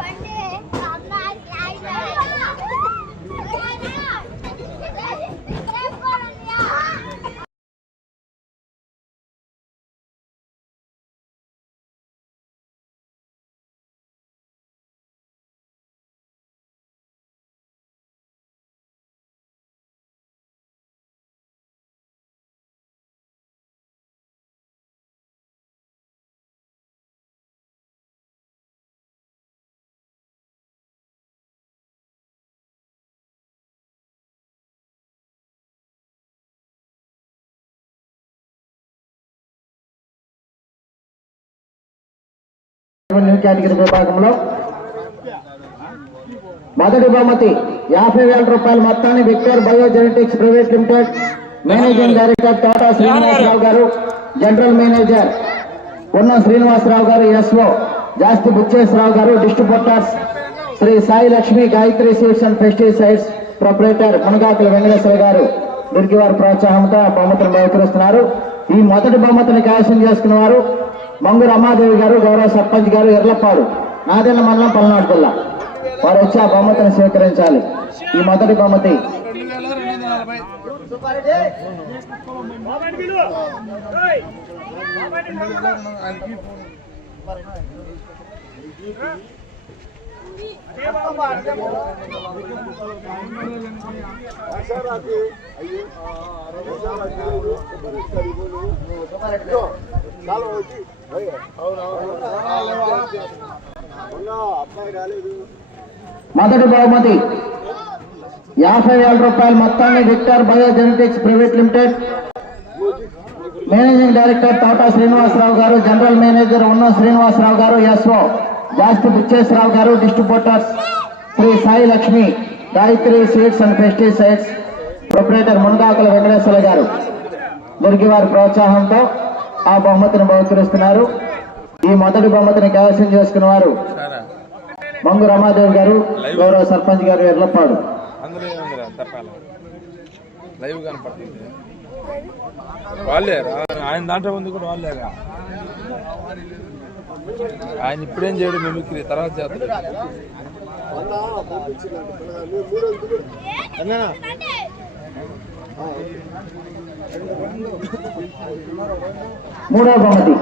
బండి new category విభాగంలో మొదటి బహుమతి యాభై వేల రూపాయల మొత్తాన్ని Victor biogenetics private limited managing director Tata Srinivasarao గారు జనరల్ మేనేజర్ ఉన్న శ్రీనివాసరావు గారు ఎస్ఓ జాస్తి బుచ్చేశ్వరరావు గారు distributors Sri Sai Lakshmi Gayatri seeds and pesticides proprietor Munagakula Venkateswara గారు వీరికి వారి ప్రోత్సాహంతో బహుమతులు బహుకరిస్తున్నారు. ఈ మొదటి బహుమతిని కైవసం చేసుకున్న వారు మంగు రమాదేవి గారు గౌరవ సర్పంచ్ గారు ఎర్లపాడు నాదెల్ల మండలం పల్నాడు జిల్లా. వారు వచ్చి ఆ బహుమతిని స్వీకరించాలి. ఈ మొదటి బహుమతి. అబ్బాయి రాలేదు మొదటి బహుమతి. యాభై వేల రూపాయలు మొత్తాన్ని Victor biogenetics private limited. Managing director Tata Srinivasarao గారు జనరల్ మేనేజర్ ఉన్న శ్రీనివాసరావు గారు ఎస్ఓ. జాస్తి బుచ్చేశ్వరరావు గారు distributors Sri Sai Lakshmi Gayatri sweets and pesticides proprietor Munagakula Venkateswara గారు. దొరికి వారి ప్రోత్సాహంతో ఆ బహుమతిని బహుకరిస్తున్నారు. ఈ మొదటి బహుమతిని కైవసం చేసుకున్న వారు మంగు రమాదేవి గారు గౌరవ సర్పంచ్ గారు ఎర్లపాడు లైవ్ కనపడుతుంది. వాళ్ళే ఆయన దాంట్లో ఉంది కూడా వాళ్ళేగా. ఆయన ఇప్పుడేం చేయడు మిమిక్రీ తర్వాత చేస్తాడు. మూడవ బహుమతి.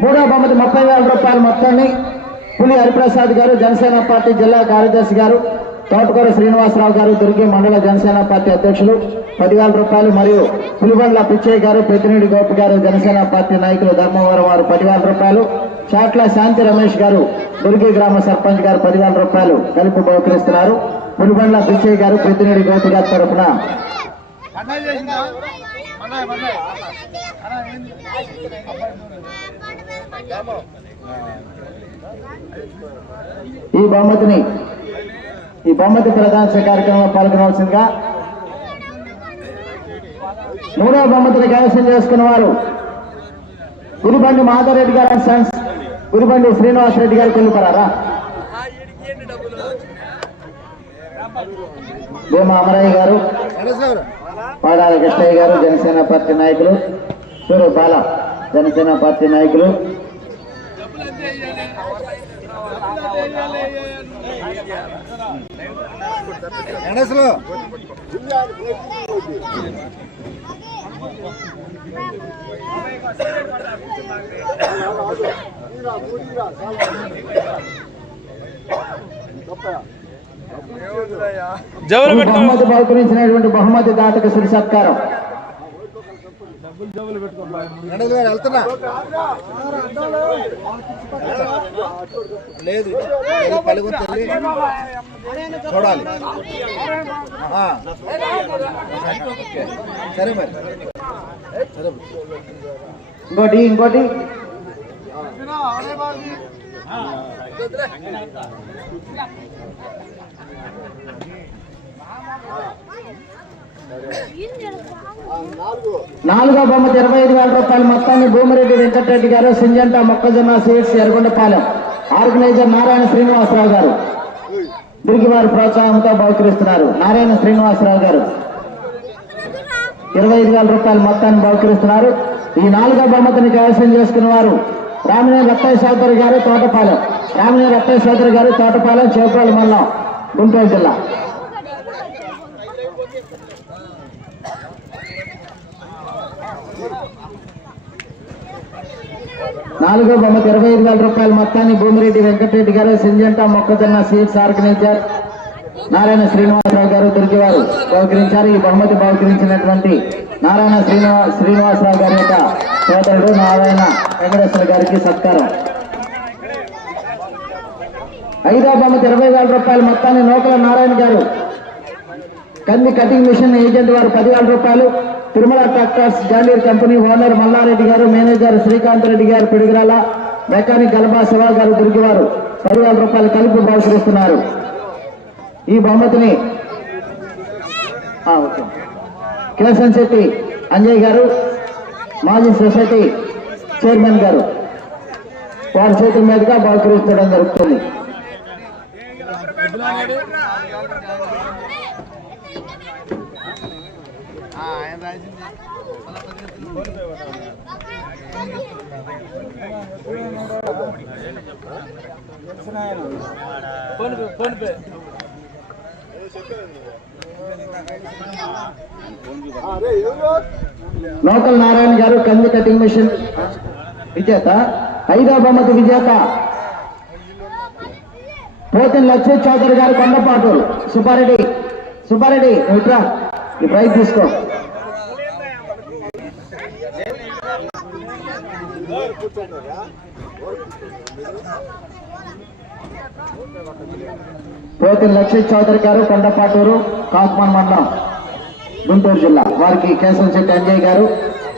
మూడవ బహుమతి ముప్పై వేల రూపాయల మొత్తాన్ని పులి హరిప్రసాద్ గారు జనసేన పార్టీ జిల్లా కార్యదర్శి గారు తోటకూర శ్రీనివాసరావు గారు దుర్గి మండల జనసేన పార్టీ అధ్యక్షులు పదివేల రూపాయలు మరియు పులిబండ్ల పిచ్చయ్య గారు పెద్దినేడి గోపి గారు జనసేన పార్టీ నాయకులు ధర్మవరం వారు పదివేల రూపాయలు. చాట్ల శాంతి రమేష్ గారు దుర్గి గ్రామ సర్పంచ్ గారు పదివేల రూపాయలు కలిపి బహుకరిస్తున్నారు. పులిబండ్ల పిచ్చయ్య గారు పెద్దినేడి గోపి గారి తరఫున. ఈ బహుమతిని ఈ బహుమతి ప్రధాన కార్యక్రమంలో పాల్గొనవలసిందిగా మూడవ బహుమతిని కైవసం చేసుకున్న వారు గురిబండి మాధవరెడ్డి గారు అండ్ సన్స్ గురిబండి శ్రీనివాస్ రెడ్డి గారు కొల్లుపరారా? భీమా అమరయ్య గారు పాడాల కృష్ణయ్య గారు జనసేన పార్టీ నాయకులు సూర్యబాల జనసేన పార్టీ నాయకులు గణేశ్లో జవలు ఈ పెట్టుకో బహుమతి బహుకరించినటువంటి బహుమతి దాతకు శ్రీ సత్కారం గణేష్ గారు వెళ్తున్నా లేదు ఇది పలుగు తల్లి చూడాలి ఆహా. ఓకే. సరే మరి సరే ఇంకోటి ఇంకోటి నాలుగో బొమ్మ ఇరవై ఐదు వేల రూపాయలు మొత్తాన్ని భూమిరెడ్డి వెంకటరెడ్డి గారు సింజంట మొక్కజొన్న సీడ్స్ ఎర్రగొండపాలెం ఆర్గనైజర్ నారాయణ శ్రీనివాసరావు గారు. తిరిగి వారి ప్రోత్సాహంతో బహుకరిస్తున్నారు. నారాయణ శ్రీనివాసరావు గారు. ఇరవై ఐదు వేల రూపాయల మొత్తాన్ని బహుకరిస్తున్నారు. ఈ నాలుగో బహుమతిని కైవసం చేసుకున్న వారు రామినేని రత్తయ్య సోదరి గారు తోటపాలెం. రామినేని రత్తయ్య సోదరి గారు తోటపాలెం చేపాల మండలం గుంటూరు జిల్లా. నాలుగో బొమ్మకి ఇరవై ఐదు వేల రూపాయల మొత్తాన్ని భూమిరెడ్డి వెంకటరెడ్డి గారు సింజంట మొక్కజొన్న సీట్స్ ఆర్గనైజర్ నారాయణ శ్రీనివాసరావు గారు తిరిగివారు బహుకరించారు. ఈ బహుమతి బహుకరించినటువంటి నారాయణ శ్రీనివా శ్రీనివాసరావు గారి యొక్క సోదరుడు నారాయణ వెంకటేశ్వర గారికి సత్కారం. ఐదో బొమ్మకి ఇరవై వేల రూపాయల మొత్తాన్ని నూకల నారాయణ గారు కంది కటింగ్ మిషన్ ఏజెంట్ వారు పదివేల రూపాయలు. Tirumala tractors John Deere company owner Mallareddy గారు మేనేజర్ శ్రీకాంత్ రెడ్డి గారు పిడిగిరాల మెకానిక్ గలబా శివ గారు దుర్గివారు పదివేల రూపాయలు కలిపి బహుకరిస్తున్నారు ఈ బహుమతిని ఆ, కేశన్ శెట్టి అంజయ్ గారు మాజీ సొసైటీ చైర్మన్ గారు. వారి చేతుల మీదుగా బహుకరించడం జరుగుతుంది. PhonePe PhonePe local Narayana గారు కంది కటింగ్ మిషన్ విజేత. హైదరాబాద్ విజేత. పోతిన లక్ష్మీ చౌదరి గారు కొండపాటు. సుబ్బారెడ్డి. సుబ్బారెడ్డి నువ్వు ఈ ప్రైజ్ తీసుకో. కూర్చుంటారా పోతిన లక్ష్మీ చౌదరి గారు కొండపాటూరు కాస్మాన్ మండలం గుంటూరు జిల్లా. వారికి కేశవ శెట్టి అంజయ్ గారు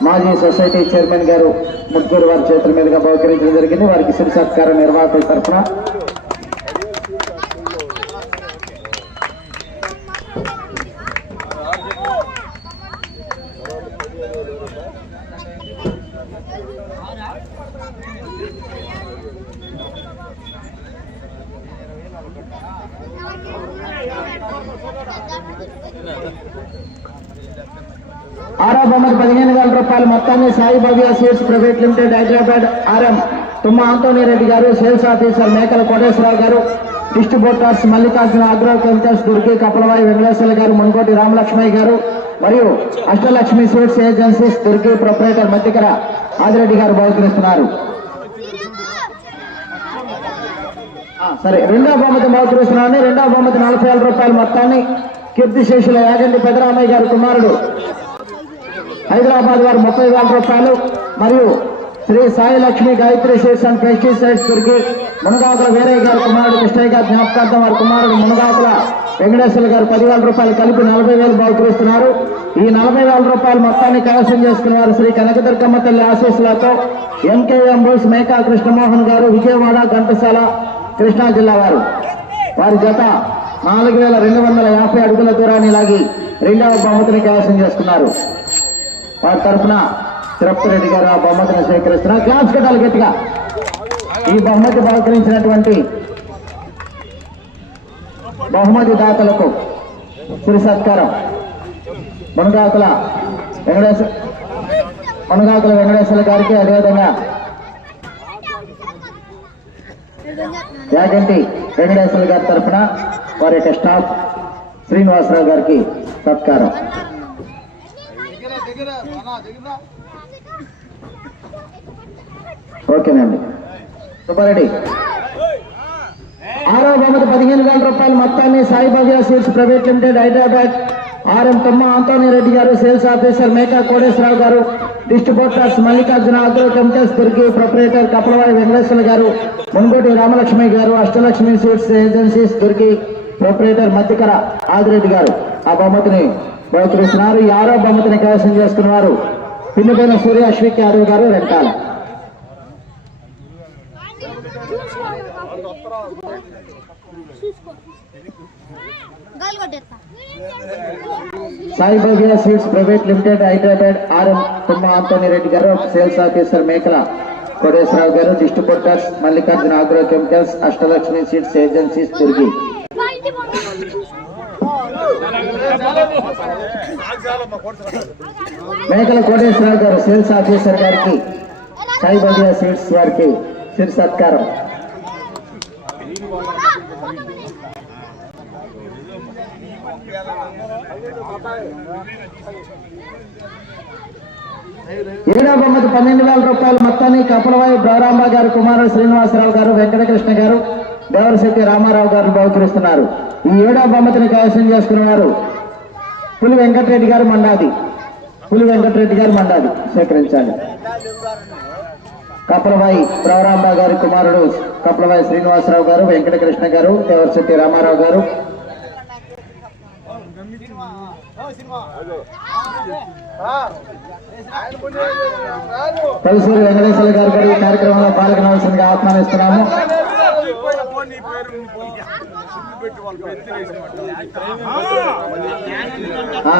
మాజీ సొసైటీ చైర్మన్ గారు ముగ్గురు వారి చేతుల మీదుగా బహుకరించడం జరిగింది. వారికి సిరి సత్కార నిర్వాహకుల తరఫున ఆరా బొమ్మకి పదిహేను వేల రూపాయలు మొత్తాన్ని Sai Bhavya seeds private limited Hyderabad RM Tumma Antony Reddy గారు సేల్స్ ఆఫీసర్ మేకల కోటేశ్వరరావు గారు distributors Mallikarjuna agro chemicals Durgi Kapalavayi Venkateswara గారు మున్కోటి రామలక్ష్మయ్య గారు మరియు Ashtalakshmi seeds agencies Durgi proprietor Madhyakara Adireddy గారు బహుకరిస్తున్నారు. సరే రెండో బహుమతి బహుకరిస్తున్నాను రెండో బహుమతి నలభై వేల రూపాయల మొత్తాన్ని కీర్తిశేషుల యాగండి పెదరామయ్య గారి కుమారుడు. హైదరాబాద్ వారు ముప్పై వేల రూపాయలు మరియు Sri Sai Lakshmi Gayatri seeds and pesticides దొరికి మునగాకుల వేరే గారి కుమారుడు కృష్ణయ్య గారి జ్ఞాపకార్థం వారి కుమారుడు మునగాకుల వెంకటేశ్వర గారు పదివేల రూపాయలు కలిపి నలభై వేలు బహుకరిస్తున్నారు ఈ నలభై వేల రూపాయలు మొత్తాన్ని కైవసం చేసుకున్నారు శ్రీ కనకదుర్గమ్మ తల్లి ఆశీస్సులతో ఎంకేఎం బోస్ మేకా కృష్ణమోహన్ గారు విజయవాడ ఘంటసాల కృష్ణా జిల్లా వారు. వారి జత నాలుగు వేల రెండు వందల యాభై అడుగుల దూరాన్ని లాగి రెండవ బహుమతిని కైవసం చేసుకున్నారు. వారి తరఫున తిరుపతి రెడ్డి గారు ఆ బహుమతిని స్వీకరిస్తున్నారు. క్లాస్ కట్టాలి గట్టిగా. ఈ బహుమతి బహుకరించినటువంటి బహుమతి దాతలకు శ్రీ సత్కారం. మునగాకుల వెంకటేశ్వర మునగాకుల వెంకటేశ్వర గారికి అదేవిధంగా యాగంటి వెంకటేశ్వర గారి తరఫున వారి యొక్క స్టాఫ్ శ్రీనివాసరావు గారికి సత్కారం. ఓకేనండి. సుబ్బారెడ్డి. ఆరో బహుమతి పదిహేను వేల రూపాయల మొత్తాన్ని Saibaba seeds private limited Hyderabad RM Tamma Antony Reddy గారు సేల్స్ ఆఫీసర్ మేకా కోటేశ్వరరావు గారు distributors Mallikarjuna agro chemicals Durgi proprietor Kapalavayi Venkateswara గారు మున్కోటి రామలక్ష్మి గారు Ashtalakshmi seeds agencies Durgi proprietor Madhyakara Adireddy గారు. ఆ బహుమతిని బహుకరిస్తున్నారు ఈ ఆరో బహుమతిని కైవసం చేస్తున్నారు పిన్నిపోయిన సూర్య శ్రీకి యాదవ్ గారు వెంటాల. Sai Bhavya seeds private limited Hyderabad RM Tumma Antony Reddy గారు సేల్స్ ఆఫీసర్ మేకల కోటేశ్వరరావు గారు distributors Mallikarjuna agro chemicals Ashtalakshmi seeds agencies తిరిగి మేకల కోటేశ్వరరావు గారు సేల్స్ ఆఫీసర్ గారికి సాయిబాబియా స్వీట్స్ వారికి చిరు సత్కారం. ఏడా బొమ్మది పన్నెండు వేల రూపాయలు మొత్తాన్ని కపలవాయి బ్రారాంబ గారు కుమార శ్రీనివాసరావు గారు వెంకటకృష్ణ గారు దేవరశెట్టి రామారావు గారు బహుకరిస్తున్నారు. ఈ ఏడా బొమ్మతిని కైవసం చేసుకున్నారు పులి వెంకటరెడ్డి గారు మండాది. పులి వెంకటరెడ్డి గారు మండాది. సేకరించాలి. కప్పలబాయి ప్రవరాంబా గారి కుమారుడు కప్పలబాయి శ్రీనివాసరావు గారు వెంకటకృష్ణ గారు దేవర్శెట్టి రామారావు గారు. పలుసూరి వెంకటేశ్వర గారు కూడా ఈ కార్యక్రమంలో పాల్గొనవలసిందిగా ఆహ్వానిస్తున్నాము. ఆ.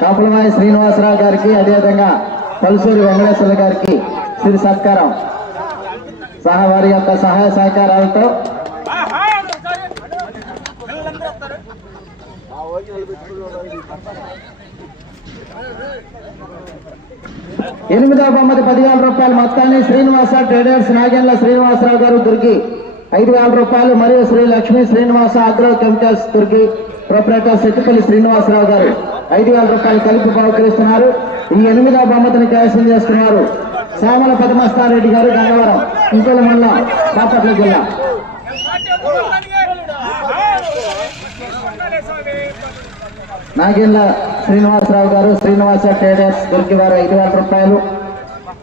కాపులమాయ శ్రీనివాసరావు గారికి అదేవిధంగా పలుసూరి వెంకటేశ్వర గారికి సిరి సత్కారం సహా వారి యొక్క సహాయ సహకారాలతో ఎనిమిదవ బొమ్మది పదివేల రూపాయల మొత్తాన్ని శ్రీనివాస ట్రేడర్స్ నాగేంద్ర శ్రీనివాసరావు గారు దుర్గి ఐదు వేల రూపాయలు మరియు Sri Lakshmi Srinivasa agro chemicals Durgi proprietor Settipalli Srinivasarao గారు ఐదు వేల రూపాయలు కలిపి బహుకరిస్తున్నారు. ఈ ఎనిమిదవ బహుమతిని కైవసం చేస్తున్నారు. శ్యామల పద్మస్థారెడ్డి గారు గంగవరం ఇంకొల మండలం బాపట్ల జిల్లా. నాగేంద్ర శ్రీనివాసరావు గారు శ్రీనివాస ట్రేడర్స్ దొరికి వారు ఐదు వేల రూపాయలు.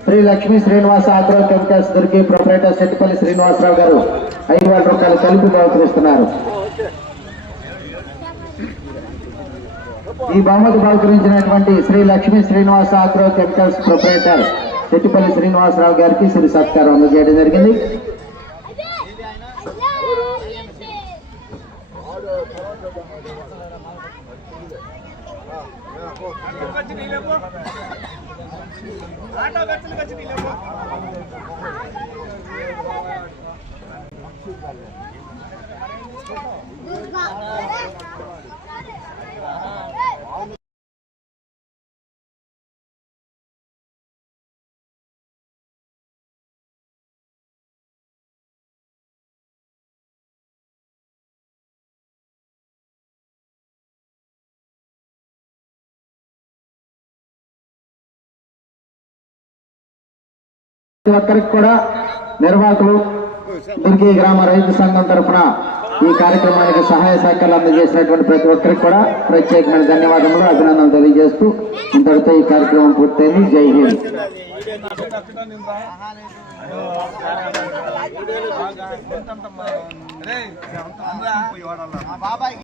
శ్రీ లక్ష్మీ శ్రీనివాస ఆగ్రో కెమికల్స్ దొరికి ప్రొపరేటర్ సెట్టిపల్లి శ్రీనివాసరావు గారు ఐదు వేల రూపాయలు కలిపి బహుకరిస్తున్నారు. ఈ బహుమతి బహుకరించినటువంటి Sri Lakshmi Srinivasa agro chemicals proprietor Settipalli Srinivasarao గారికి శ్రీ సత్కారం అందజేయడం జరిగింది. Thank you. ఒక్కరికి కూడా నిర్వాహకులు దుర్గి గ్రామ రైతు సంఘం తరఫున ఈ కార్యక్రమానికి సహాయ సహకారాలు అందజేసినటువంటి ప్రతి ఒక్కరికి కూడా ప్రత్యేకమైన ధన్యవాదములు అభినందనలు తెలియజేస్తూ ఇంతటితో ఈ కార్యక్రమం పూర్తయింది జై హింద్